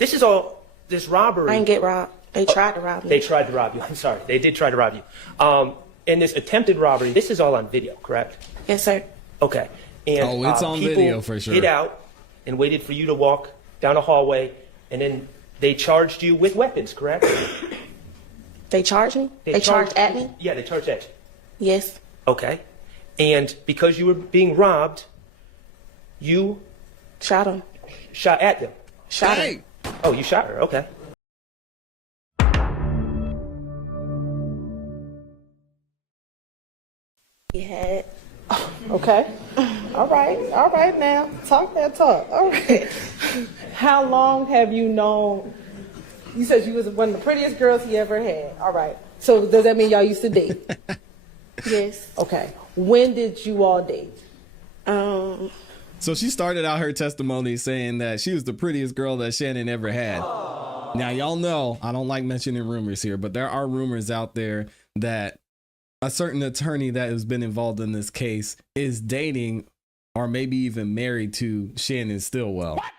This is all this robbery. I didn't get robbed. They tried to rob me. They tried to rob you. I'm sorry. They did try to rob you. And this attempted robbery, this is all on video, correct? Yes, sir. Okay. And it's on video for sure. Hid out and waited for you to walk down a hallway, and then they charged you with weapons, correct? They charged me? They charged at me? Yeah, they charged at you. Yes. Okay. And because you were being robbed, you shot him. Shot at them. Shot him. Oh, you shot her. Okay. He had. Okay. All right now. Talk that talk. All right. How long have you known? You said you was one of the prettiest girls he ever had. All right. So does that mean y'all used to date? Yes. Okay. When did you all date? So she started out her testimony saying that she was the prettiest girl that Shannon ever had. Now, y'all know I don't like mentioning rumors here, but there are rumors out there that a certain attorney that has been involved in this case is dating or maybe even married to Shannon Stillwell. What?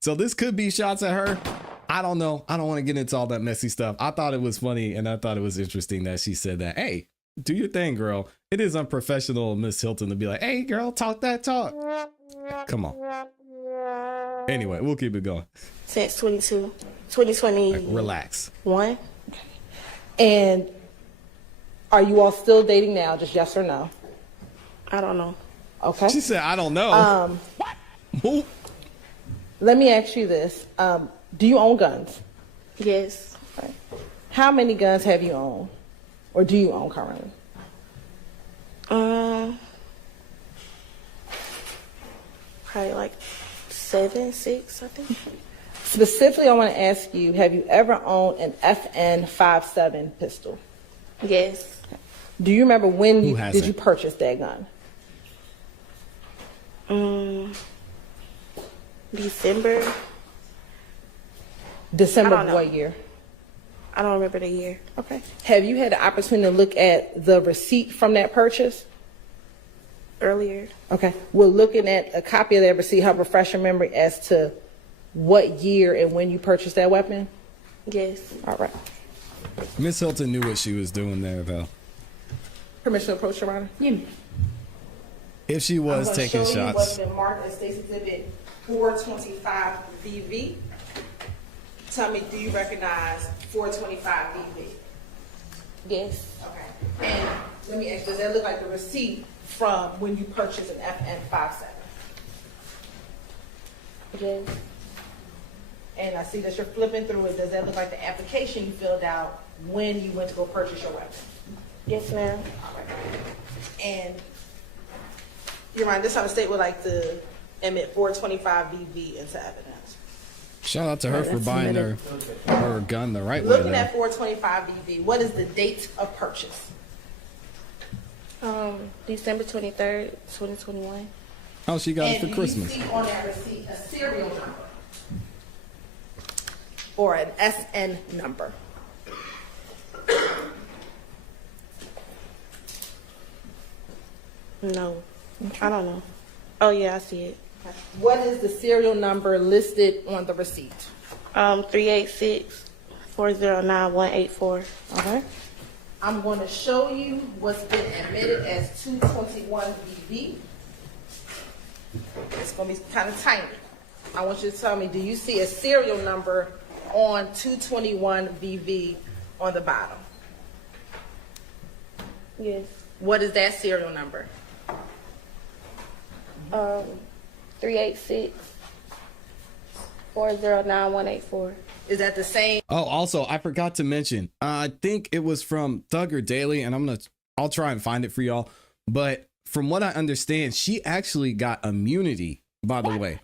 So this could be shots at her. I don't know. I don't want to get into all that messy stuff. I thought it was funny and I thought it was interesting that she said that, hey, do your thing, girl. It is unprofessional, Miss Hilton, to be like, hey, girl, talk that talk. Come on. Anyway, we'll keep it going. Since 2020. Like, relax. One. And are you all still dating now? Just yes or no? I don't know. Okay. She said, I don't know. What? Let me ask you this. Do you own guns? Yes. Right. How many guns have you owned? Or do you own currently? Probably like 7, 6, I think. Specifically, I want to ask you, have you ever owned an FN-57 pistol? Yes. Do you remember when did you purchase that gun? December. December of what year? I don't remember the year. Okay. Have you had the opportunity to look at the receipt from that purchase? Earlier. Okay. We're looking at a copy of that receipt, help refresh your memory as to what year and when you purchased that weapon? Yes. All right. Miss Hilton knew what she was doing there, though. Permission to approach, Your Honor? Yeah. If she was taking show you shots. what's been marked as State's Exhibit 425 VV. Tell me, do you recognize 425 VV? Yes. Okay. And let me ask, does that look like the receipt from when you purchased an FN-57? Yes. And I see that you're flipping through it. Does that look like the application you filled out when you went to go purchase your weapon? Yes, ma'am. All right. And Your Honor, this time the state would like to admit 425 VV into evidence. Shout out to her for buying her gun the right way. Looking at 425 VV, what is the date of purchase? December 23rd, 2021. Oh, she got it for Christmas. And do you see on that receipt a serial number? Or an SN number? No. I don't know. Oh, yeah, I see it. What is the serial number listed on the receipt? 386-409-184. All right. I'm going to show you what's been admitted as 221 VV. It's going to be kind of tiny. I want you to tell me, do you see a serial number on 221 VV on the bottom? Yes. What is that serial number? 386-409-184. Is that the same? Oh, also, I forgot to mention, I think it was from Thugger Daily, and I'll try and find it for y'all. But from what I understand, she actually got immunity, by the way.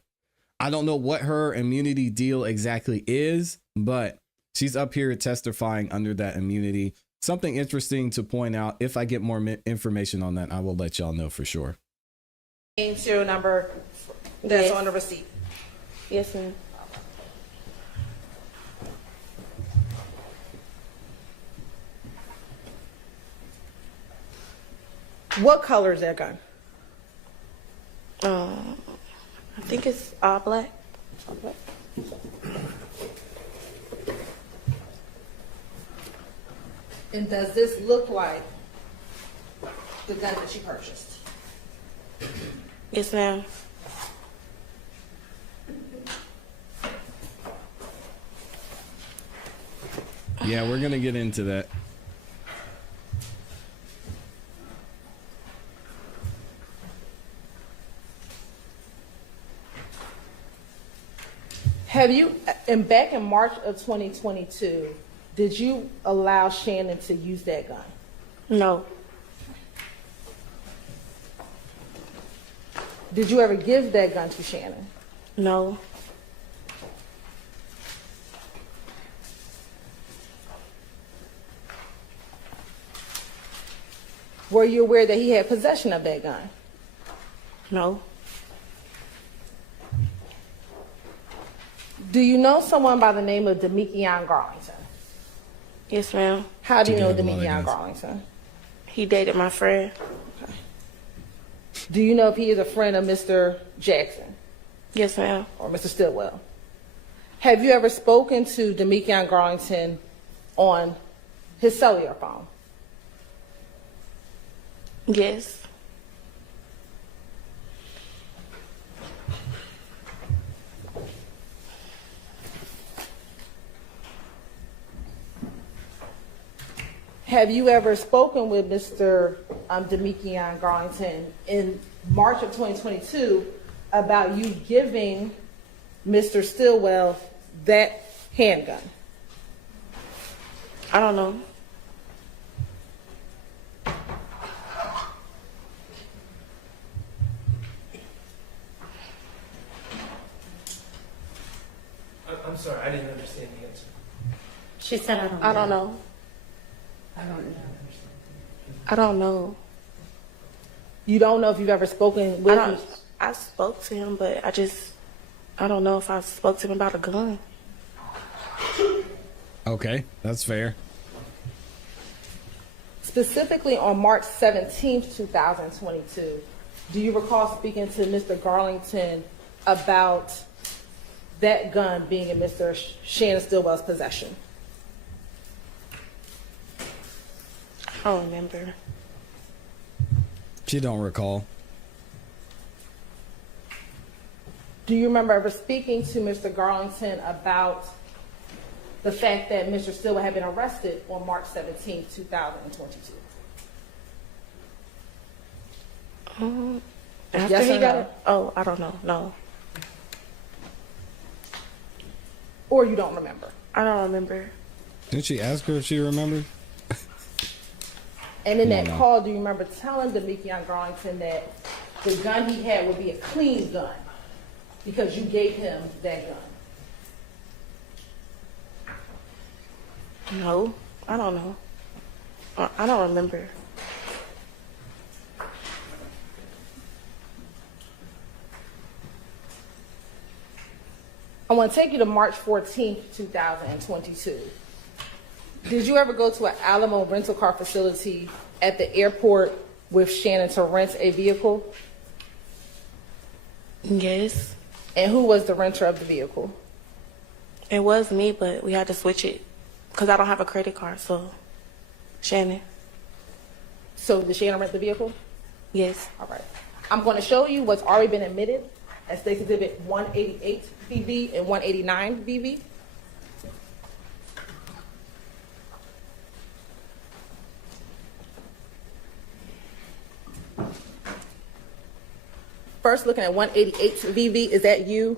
I don't know what her immunity deal exactly is, but she's up here testifying under that immunity. Something interesting to point out. If I get more information on that, I will let y'all know for sure. Same serial number that's Yes. on the receipt. Yes, ma'am. What color is that gun? I think it's all black. And does this look like the gun that you purchased? Yes, ma'am. Yeah, we're gonna get into that. Have you, and back in March of 2022, did you allow Shannon to use that gun? No. Did you ever give that gun to Shannon? No. Were you aware that he had possession of that gun? No. Do you know someone by the name of Demikion Garlington? Yes, ma'am. How do you She know did have a lot of Demikion guns. Garlington? He dated my friend. Do you know if he is a friend of Mr. Jackson Yes, ma'am. or Mr. Stillwell? Have you ever spoken to Demikion Garlington on his cellular phone? Yes. Have you ever spoken with Mr. Demikion Garlington in March of 2022 about you giving Mr. Stillwell that handgun? I don't know. I'm sorry, I didn't understand the answer. She said, I don't know. I don't know. I don't know. I don't know. You don't know if you've ever spoken with him? I spoke to him, but I don't know if I spoke to him about a gun. Okay, that's fair. Specifically on March 17th, 2022, do you recall speaking to Mr. Garlington about that gun being in Mr. Shannon Stillwell's possession? I don't remember. She don't recall. Do you remember ever speaking to Mr. Garlington about the fact that Mr. Stillwell had been arrested on March 17th, 2022? After Yes he or got no? it? Oh, I don't know. No. Or you don't remember? I don't remember. Didn't she ask her if she remembered? And in that No. call, do you remember telling Demikion Garlington that the gun he had would be a clean gun because you gave him that gun? No. I don't know. I don't remember. I want to take you to March 14th, 2022. Did you ever go to an Alamo rental car facility at the airport with Shannon to rent a vehicle? Yes. And who was the renter of the vehicle? It was me, but we had to switch it because I don't have a credit card. So, Shannon. So did Shannon rent the vehicle? Yes. All right. I'm going to show you what's already been admitted as State's Exhibit 188 BV and 189 BV. First, looking at 188 VV, is that you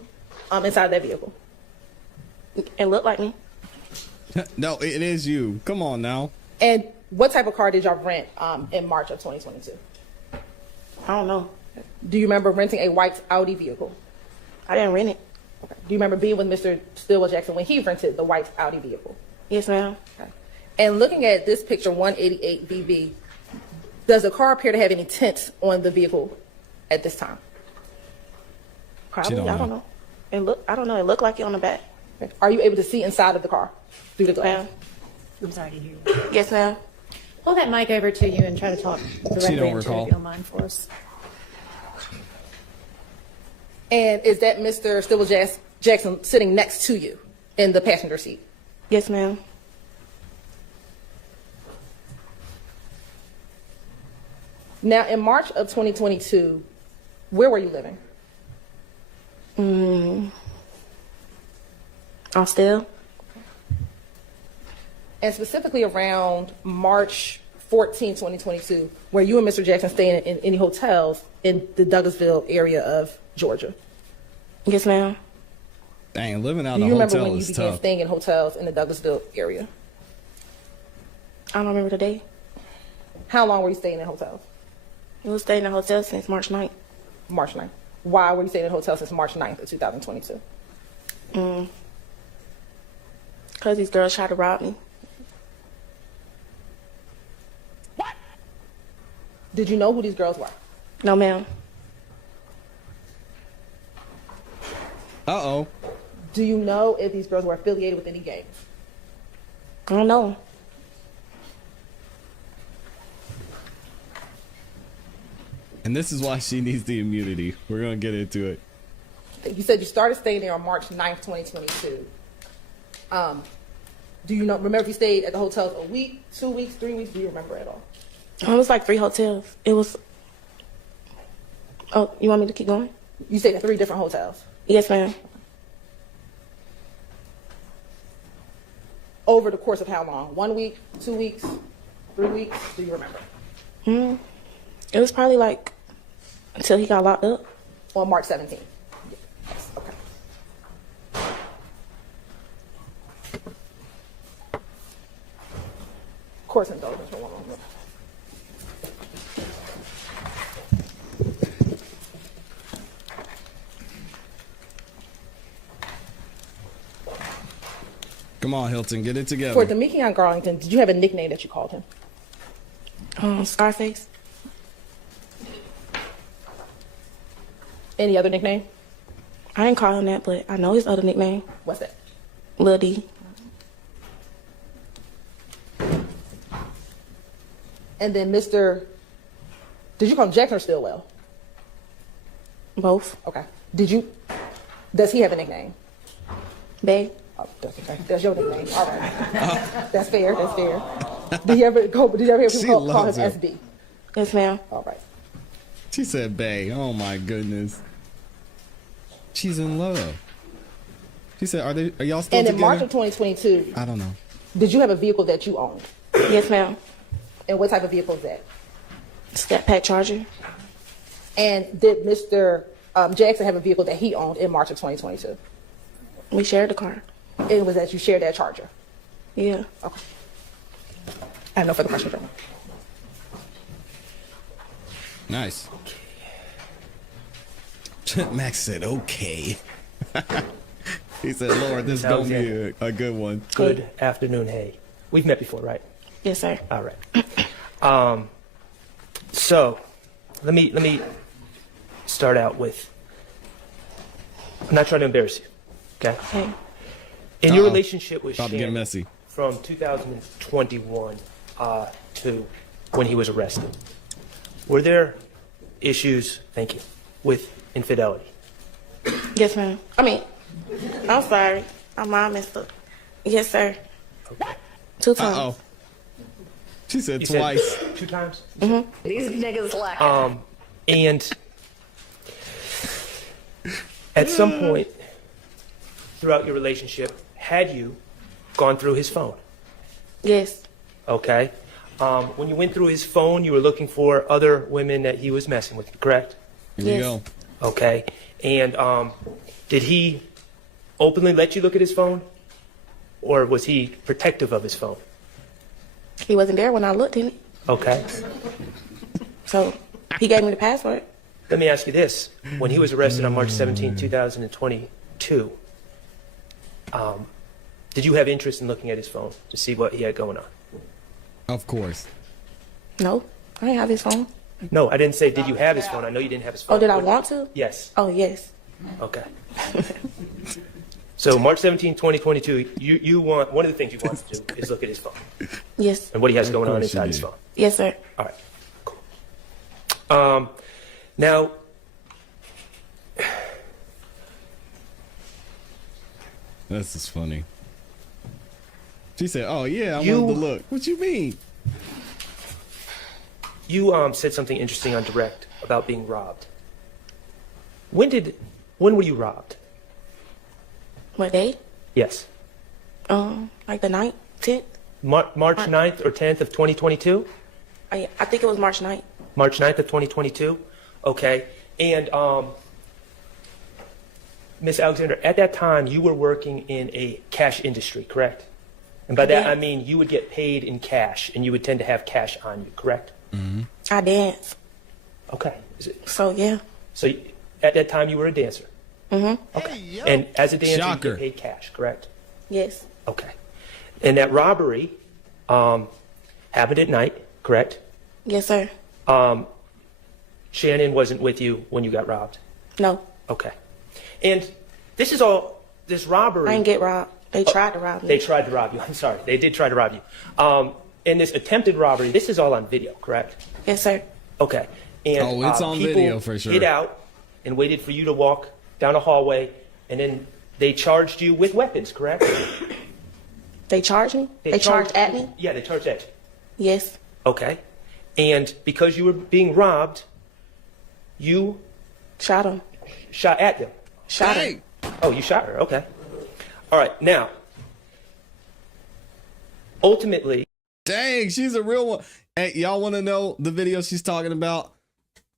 inside that vehicle? It looked like me. No, it is you. Come on now. And what type of car did y'all rent in March of 2022? I don't know. Do you remember renting a white Audi vehicle? I didn't rent it. Okay. Do you remember being with Mr. Stillwell Jackson when he rented the white Audi vehicle? Yes, ma'am. Okay. And looking at this picture, 188 VV, does the car appear to have any tint on the vehicle at this time? Probably. don't I know. don't know. I don't know. It looked like it on the back. Okay. Are you able to see inside of the car through the glass? Ma'am. I'm sorry to hear you. Yes, ma'am. Pull that mic over to you and try to talk directly don't into it, recall. if you don't mind for us. And is that Mr. Stillwell Jackson sitting next to you in the passenger seat? Yes, ma'am. Now, in March of 2022, where were you living? I'm still. And specifically around March 14, 2022, were you and Mr. Jackson staying in any hotels in the Douglasville area of Georgia? Yes, ma'am. Dang, living out Do in you a remember hotel when you is began tough. staying in hotels in the Douglasville area? I don't remember the day. How long were you staying in hotels? We was staying in a hotel since March 9th. March 9th. Why were you staying in hotels since March 9th of 2022? Because these girls tried to rob me. Did you know who these girls were? No, ma'am. Uh-oh. Do you know if these girls were affiliated with any gangs? I don't know. And this is why she needs the immunity. We're going to get into it. You said you started staying there on March 9th, 2022. Do you know? Remember if you stayed at the hotels a week, 2 weeks, 3 weeks? Do you remember at all? It was like 3 hotels. It was. Oh, you want me to keep going? You stayed at 3 different hotels. Yes, ma'am. Over the course of how long? 1 week, 2 weeks, 3 weeks? Do you remember? It was probably like until he got locked up. On March 17th. Yes, okay. Course indulgence for 1 moment. Come on, Hilton, get it together. For Demekion Garlington, did you have a nickname that you called him? Scarface. Any other nickname? I didn't call him that, but I know his other nickname, What's that? Lil D. And then Mr. Did you call him Jackson or Stillwell? Both. Okay. Does he have a nickname? Babe. Oh, that's okay. That's your nickname. All right. That's fair. That's fair. Did you ever hear She people call him loves him. SB? Yes, ma'am. All right. She said, bae. Oh, my goodness. She's in love. She said, are y'all still And in together? March of 2022, I don't know. did you have a vehicle that you owned? Yes, ma'am. And what type of vehicle is that? Step pack charger. And did Mr. Jackson have a vehicle that he owned in March of 2022? We shared the car. It was that you shared that charger. Yeah. Okay. I have no further questions. Right now. Nice. Max said, okay. He said, Lord, this is going to be a good one. Good afternoon, hey. We've met before, right? Yes, sir. All right. So let me start out with, I'm not trying to embarrass you, okay? Okay. In your relationship with About to get Shannon messy. from 2021 to when he was arrested, were there issues, thank you, with infidelity? Yes, ma'am. I'm sorry. My mom messed up. Yes, sir. Okay. 2 times. Uh-oh. She said You twice. said 2 times? These niggas lack. And at some point throughout your relationship, had you gone through his phone? Yes. Okay. When you went through his phone, you were looking for other women that he was messing with, correct? Here you Yes. go. Okay. And did he openly let you look at his phone? Or was he protective of his phone? He wasn't there when I looked in it. Okay. So he gave me the password. Let me ask you this. When he was arrested on March 17, 2022, did you have interest in looking at his phone to see what he had going on? Of course. No, I didn't have his phone. No, I didn't say did you have his phone. I know you didn't have his phone. Oh, did I want to? Yes. Oh, yes. Okay. So March 17, 2022, you want, one of the things you want to do is look at his phone Yes. and what he has Of going on course you inside his did. phone. Yes, sir. All right. Cool. Now, This is funny. She said, oh, yeah, I You- wanted to look. What you mean? You said something interesting on direct about being robbed. When were you robbed? What day? Yes. Like the 9th, 10th? March 9th or 10th of 2022? I think it was March 9th. March 9th of 2022? Okay. And Miss Alexander, at that time you were working in a cash industry, correct? And by that I mean you would get paid in cash and you would tend to have cash on you, correct? Mm-hmm. I dance. Okay. So, yeah. So at that time you were a dancer? Mm-hmm. Okay. And as a dancer Shocker. you get paid cash, correct? Yes. Okay. And that robbery happened at night, correct? Yes, sir. Shannon wasn't with you when you got robbed? No. Okay. And this robbery... I didn't get robbed. They tried to rob me. They tried to rob you. I'm sorry. They did try to rob you. And this attempted robbery, this is all on video, correct? Yes, sir. Okay. And it's on people video for sure. hid out and waited for you to walk down a hallway, and then they charged you with weapons, correct? They charged me? They charged at me? Yeah, they charged at you. Yes. Okay. And because you were being robbed, you Shot him. shot at them. Shot him. Oh, you shot her. Okay. All right. Now, ultimately, Dang, she's a real one. Hey, y'all want to know the video she's talking about?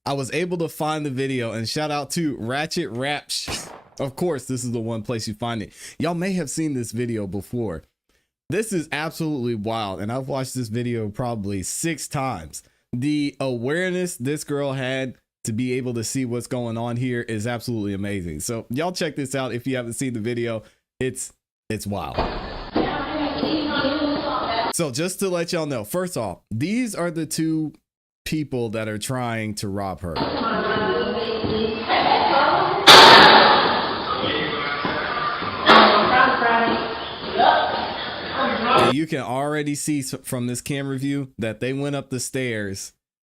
I was able to find the video, and shout out to Ratchet Raps. Of course, this is the one place you find it. Y'all may have seen this video before. This is absolutely wild, and I've watched this video probably 6 times. The awareness this girl had to be able to see what's going on here is absolutely amazing. So y'all check this out if you haven't seen the video. It's wild. So just to let y'all know, first off, these are the 2 people that are trying to rob her. And you can already see from this camera view that they went up the stairs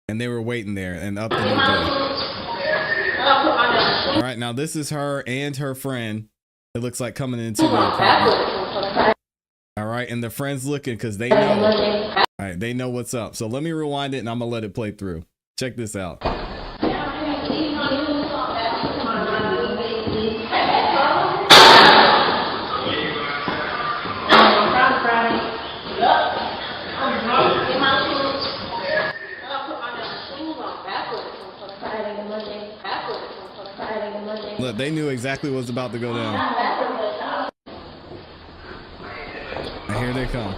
and they were waiting there and up the new door. All right, now this is her and her friend. It looks like coming into the apartment. All right, and the friend's looking because they know. All right, they know what's up. So let me rewind it and I'm gonna let it play through. Check this out. Look, they knew exactly what was about to go down. And here they come.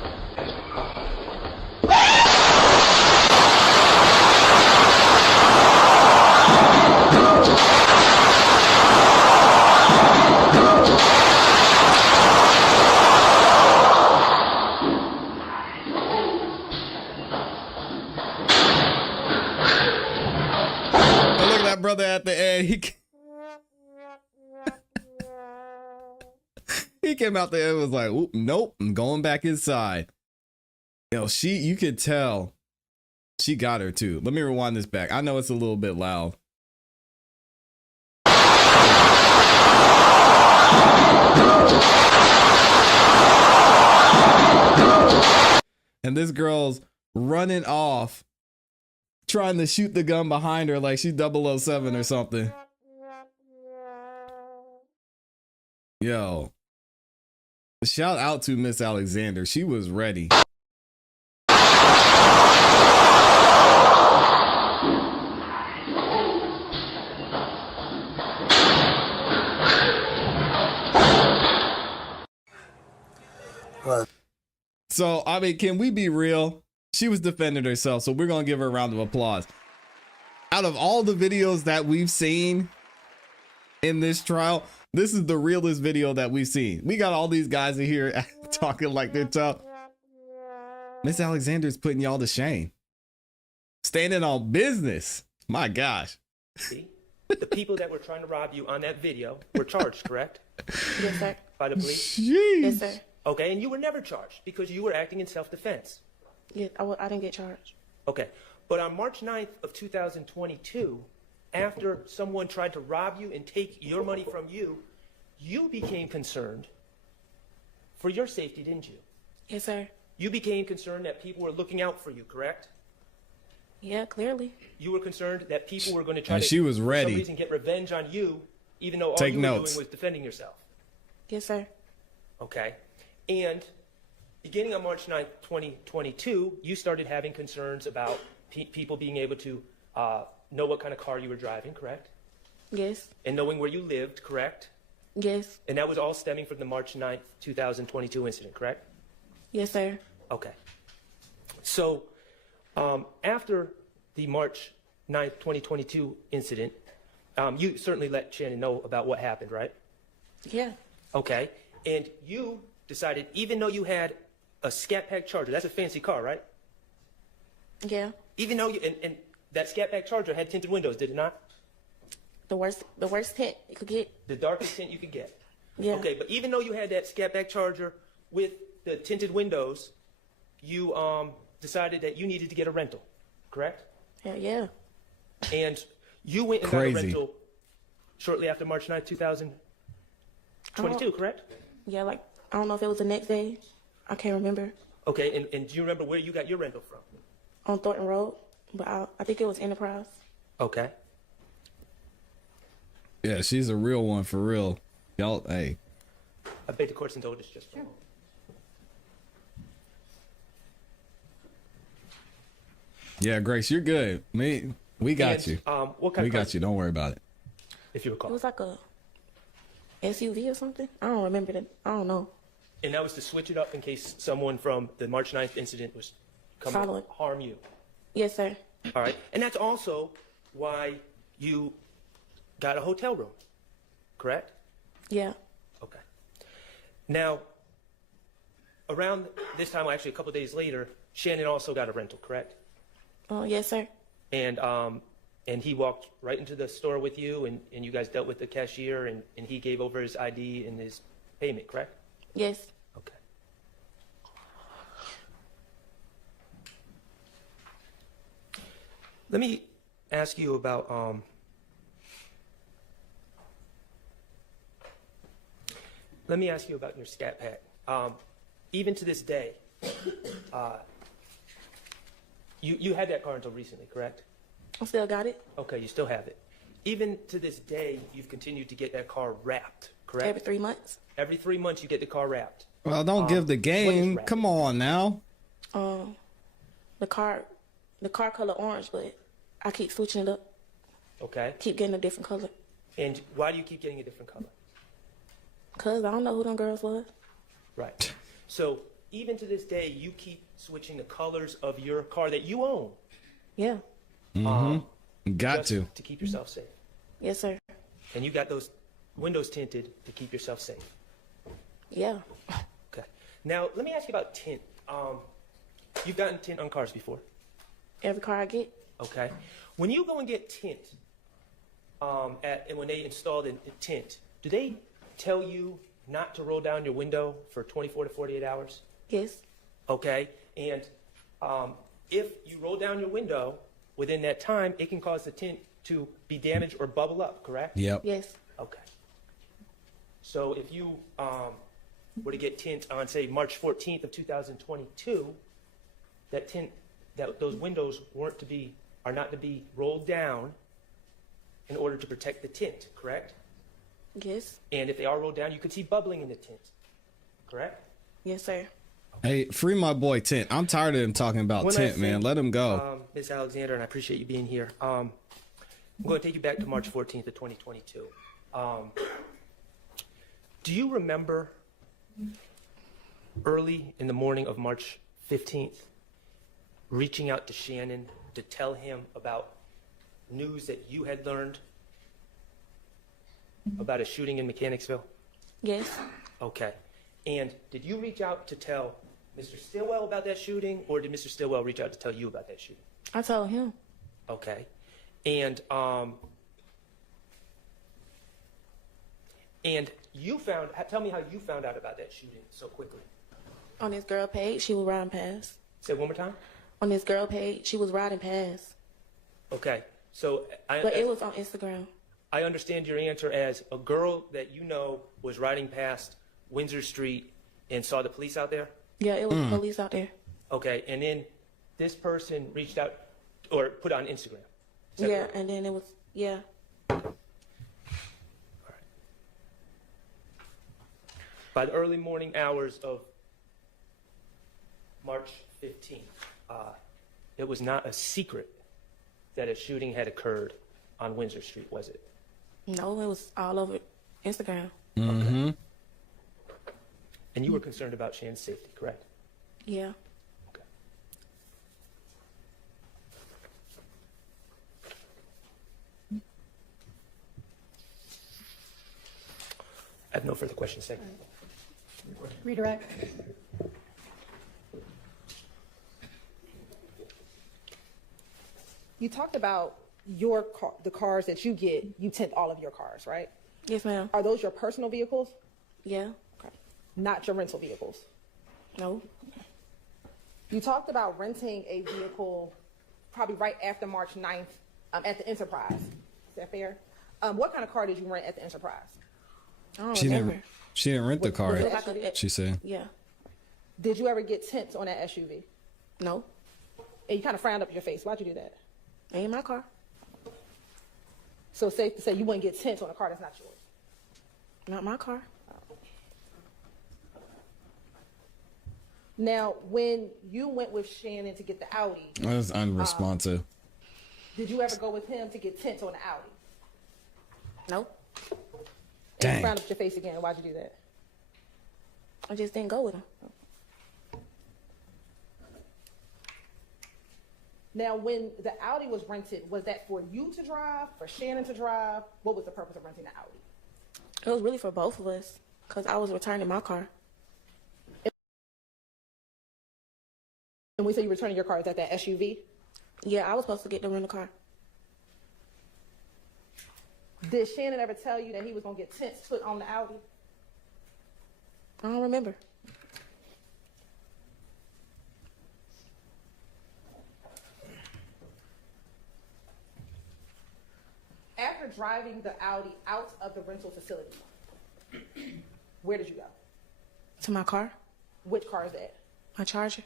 Oh, look at that brother at the end. He came out there and was like, "Oop, nope, I'm going back inside." Yo, you could tell she got her too. Let me rewind this back. I know it's a little bit loud. And this girl's running off, trying to shoot the gun behind her like she's 007 or something. Yo. Shout out to Miss Alexander. She was ready. So, I mean, can we be real? She was defending herself, so we're going to give her a round of applause. Out of all the videos that we've seen in this trial, this is the realest video that we've seen. We got all these guys in here talking like they're tough. Miss Alexander's putting y'all to shame. Standing on business. My gosh. the people that were trying to rob you on that video were charged, correct? Yes, sir. By the police? Jeez. Yes, sir. Okay, and you were never charged because you were acting in self-defense. Yeah, I didn't get charged. Okay, but on March 9th of 2022, after someone tried to rob you and take your money from you, you became concerned for your safety, didn't you? Yes, sir. You became concerned that people were looking out for you, correct? Yeah, clearly. You were concerned that people were going to try And to, she was for ready. some reason, get revenge on you, even though all Take you were notes. doing was defending yourself. Yes, sir. Okay. And beginning on March 9th, 2022, you started having concerns about people being able to know what kind of car you were driving, correct? Yes. And knowing where you lived, correct? Yes. And that was all stemming from the March 9th, 2022 incident, correct? Yes, sir. Okay. So after the March 9th, 2022 incident, you certainly let Shannon know about what happened, right? Yeah. Okay. And you decided, even though you had a Scat Pack Charger, that's a fancy car, right? Yeah. Even though and that Scat Pack Charger had tinted windows, did it not? The worst tint you could get. The darkest tint you could get. Yeah. Okay, but even though you had that Scat Pack Charger with the tinted windows, you decided that you needed to get a rental, correct? Yeah. And you went and Crazy. got a rental shortly after March 9th, 2022, correct? Yeah, like, I don't know if it was the next day. I can't remember. Okay, and do you remember where you got your rental from? On Thornton Road, but I think it was Enterprise. Okay. Yeah, she's a real one for real. Y'all, hey. I beg the court's indulgence just for a moment. Yeah, Grace, you're good. We got And, you. What kind We of car, got you. Don't worry about it. if you It recall? was like a SUV or something. I don't remember that. I don't know. And that was to switch it up in case someone from the March 9th incident was coming Following. to harm you. Yes, sir. All right. And that's also why you got a hotel room, correct? Yeah. Okay. Now, around this time, well, actually a couple days later, Shannon also got a rental, correct? Yes, sir. And he walked right into the store with you, and you guys dealt with the cashier, and he gave over his ID and his payment, correct? Yes. Okay. Let me ask you about your Scat Pack. Even to this day, you had that car until recently, correct? I still got it. Okay, you still have it. Even to this day, you've continued to get that car wrapped, correct? Every 3 months. Every 3 months, you get the car wrapped. Well, don't give the what is game. wrapped? Come on now. The car color orange, but I keep switching it up. Okay. Keep getting a different color. And why do you keep getting a different color? Cause I don't know who them girls was. Right. So even to this day, you keep switching the colors of your car that you own. Yeah. Got just to. keep yourself safe. Yes, sir. And you got those windows tinted to keep yourself safe. Yeah. Okay. Now, let me ask you about tint. You've gotten tint on cars before. Every car I get. Okay. When you go and get tint, and when they install the tint, do they tell you not to roll down your window for 24 to 48 hours? Yes. Okay. And if you roll down your window within that time, it can cause the tint to be damaged or bubble up, correct? Yep. Yes. Okay. So if you were to get tint on, say, March 14th of 2022, those windows are not to be rolled down in order to protect the tint, correct? Yes. And if they are rolled down, you could see bubbling in the tint, correct? Yes, sir. Hey, free my boy Tint. I'm tired of him talking about One Tint, last man. thing, Let him go. Ms. Alexander, and I appreciate you being here. I'm going to take you back to March 14th of 2022. Do you remember early in the morning of March 15th reaching out to Shannon to tell him about news that you had learned about a shooting in Mechanicsville? Yes. Okay. And did you reach out to tell Mr. Stillwell about that shooting, or did Mr. Stillwell reach out to tell you about that shooting? I told him. Okay. And tell me how you found out about that shooting so quickly. On this girl page, she was riding past. Say it one more time. On this girl page, she was riding past. Okay. So But it was on Instagram. I understand your answer as a girl that you know was riding past Windsor Street and saw the police out there? Yeah, it was police out there. Okay. And then this person reached out. Or put on Instagram? Is that Yeah, correct? and then it was, yeah. By the early morning hours of March 15th, it was not a secret that a shooting had occurred on Windsor Street, was it? No, it was all over Instagram. Mm-hmm. And you were concerned about Shannon's safety, correct? Yeah. Okay. I have no further questions, thank you. Redirect. You talked about your car, the cars that you get, you tint all of your cars, right? Yes, ma'am. Are those your personal vehicles? Yeah. Okay. Not your rental vehicles. No. You talked about renting a vehicle probably right after March 9th at the Enterprise. Is that fair? What kind of car did you rent at the Enterprise? I don't She remember. didn't rent the car. Was it Like a- She said. Yeah. Did you ever get tints on that SUV? No. And you kind of frowned up your face. Why'd you do that? Ain't my car. So safe to say you wouldn't get tints on a car that's not yours. Not my car. Now, when you went with Shannon to get the Audi, That was unresponsive. did you ever go with him to get tints on the Audi? No. And Dang. you frowned up your face again. Why'd you do that? I just didn't go with him. Now, when the Audi was rented, was that for you to drive, for Shannon to drive? What was the purpose of renting the Audi? It was really for both of us because I was returning my car. And when you say you returning your car, is that SUV? Yeah, I was supposed to get the rental car. Did Shannon ever tell you that he was going to get tints put on the Audi? I don't remember. After driving the Audi out of the rental facility, where did you go? To my car, Which car is that? my charger.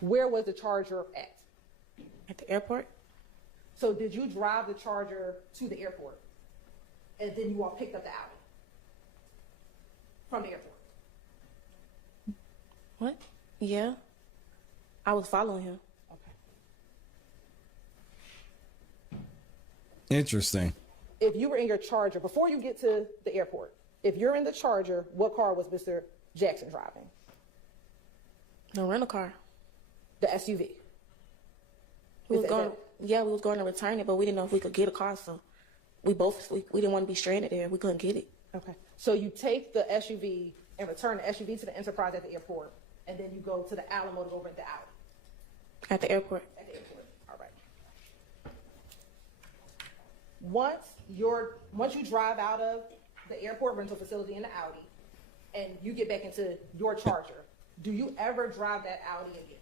Where was the Charger at? At the airport. So did you drive the Charger to the airport? And then you all picked up the Audi from the airport? What? Yeah. I was following him. Okay. Interesting. If you were in your Charger, before you get to the airport, if you're in the Charger, what car was Mr. Jackson driving? The rental car. The SUV? We Is was that- going. Yeah, we was going to return it, but we didn't know if we could get a car, so we didn't want to be stranded there. We couldn't get it. Okay. So you take the SUV and return the SUV to the Enterprise at the airport, and then you go to the Alamo to go rent the Audi At the airport. at the airport. All right. Once you drive out of the airport rental facility in the Audi, and you get back into your Charger, do you ever drive that Audi again?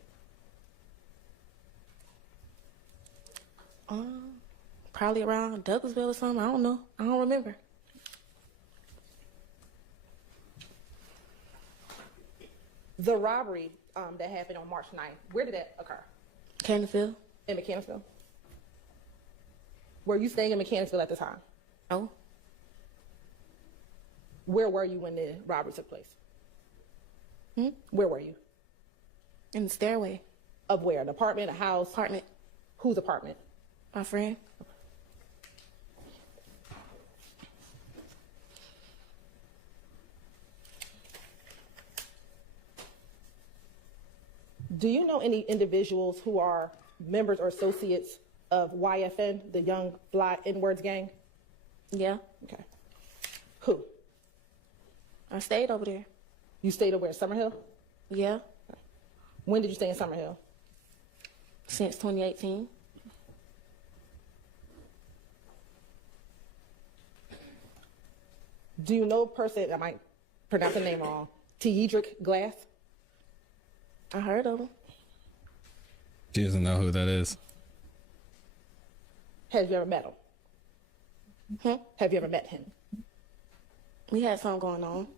Probably around Douglasville or something. I don't know. I don't remember. The robbery that happened on March 9th, where did that occur? Canterville. In Mechanicsville? Were you staying in Mechanicsville at the time? Oh, Where were you when the robbery took place? Where were you? in the stairway. Of where? An apartment, a house? Apartment. Whose apartment? My friend. Do you know any individuals who are members or associates of YFN, the Young Fly N-Words gang? Yeah. Okay. Who? I stayed over there. You stayed over at Summerhill? Yeah. When did you stay in Summerhill? Since 2018. Do you know a person, I might pronounce the name wrong, Teedrick Glass? I heard of him. She doesn't know who that is. Have you ever met him? Have you ever met him? We had something going on.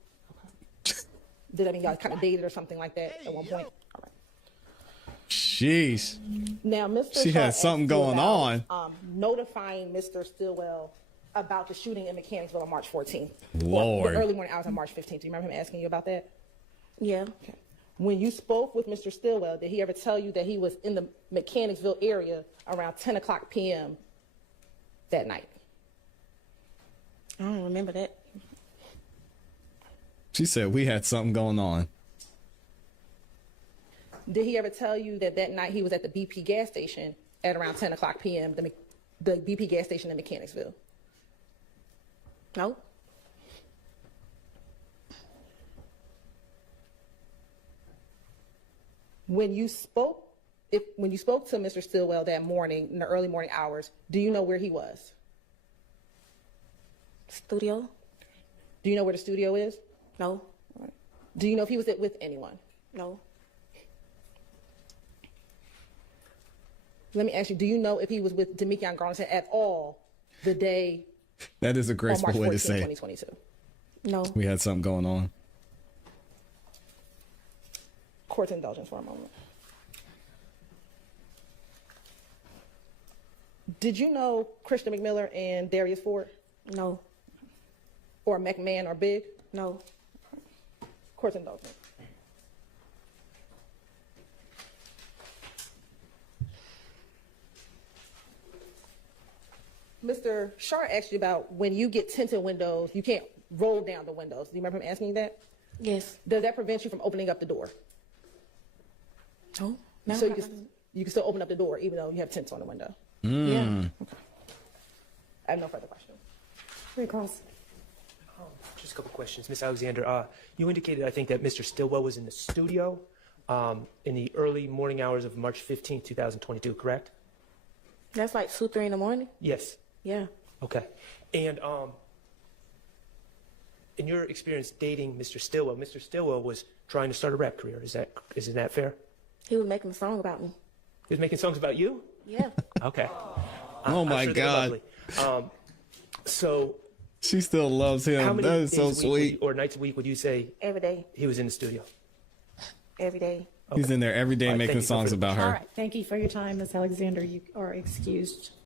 Did that mean y'all kind of dated or something like that at one point? All right. Sheesh. Now, Mr. She Shaw had asked something you going about, on. Notifying Mr. Stillwell about the shooting in Mechanicsville on March 14th. Lord. Or the early morning hours on March 15th. Do you remember him asking you about that? Yeah. Okay. When you spoke with Mr. Stillwell, did he ever tell you that he was in the Mechanicsville area around 10 o'clock p.m. that night? I don't remember that. She said we had something going on. Did he ever tell you that that night he was at the BP gas station at around 10 o'clock p.m., the BP gas station in Mechanicsville? No. When you spoke to Mr. Stillwell that morning, in the early morning hours, do you know where he was? Studio? Do you know where the studio is? No. Do you know if he was with anyone? No. Let me ask you, do you know if he was with Demikian Garlington at all the day That is a on graceful March way 14, to say it. 2022? No. We had something going on. Court's indulgence for a moment. Did you know Christian McMiller and Darius Ford? No. Or McMahon or Big? No. Court's indulgence. Mr. Shar asked you about when you get tinted windows, you can't roll down the windows. Do you remember him asking you that? Yes. Does that prevent you from opening up the door? No. No. So you can still open up the door even though you have tints on the window? Yeah. I have no further questions. Recalls. Just a couple questions. Ms. Alexander, you indicated, I think, that Mr. Stillwell was in the studio in the early morning hours of March 15, 2022, correct? That's like 2, 3 in the morning? Yes. Yeah. Okay. And in your experience dating Mr. Stillwell was trying to start a rap career. Isn't that fair? He was making a song about me. He was making songs about you? Yeah. Okay. Oh my I'm sure they're God. lovely. So She still loves how him. many That is days so a week sweet. or nights a week would you say Every day. he was in the studio? Every day. He's in there every day All right, making thank you. No songs further about her. All right. Thank you for your time, Ms. Alexander. You are excused.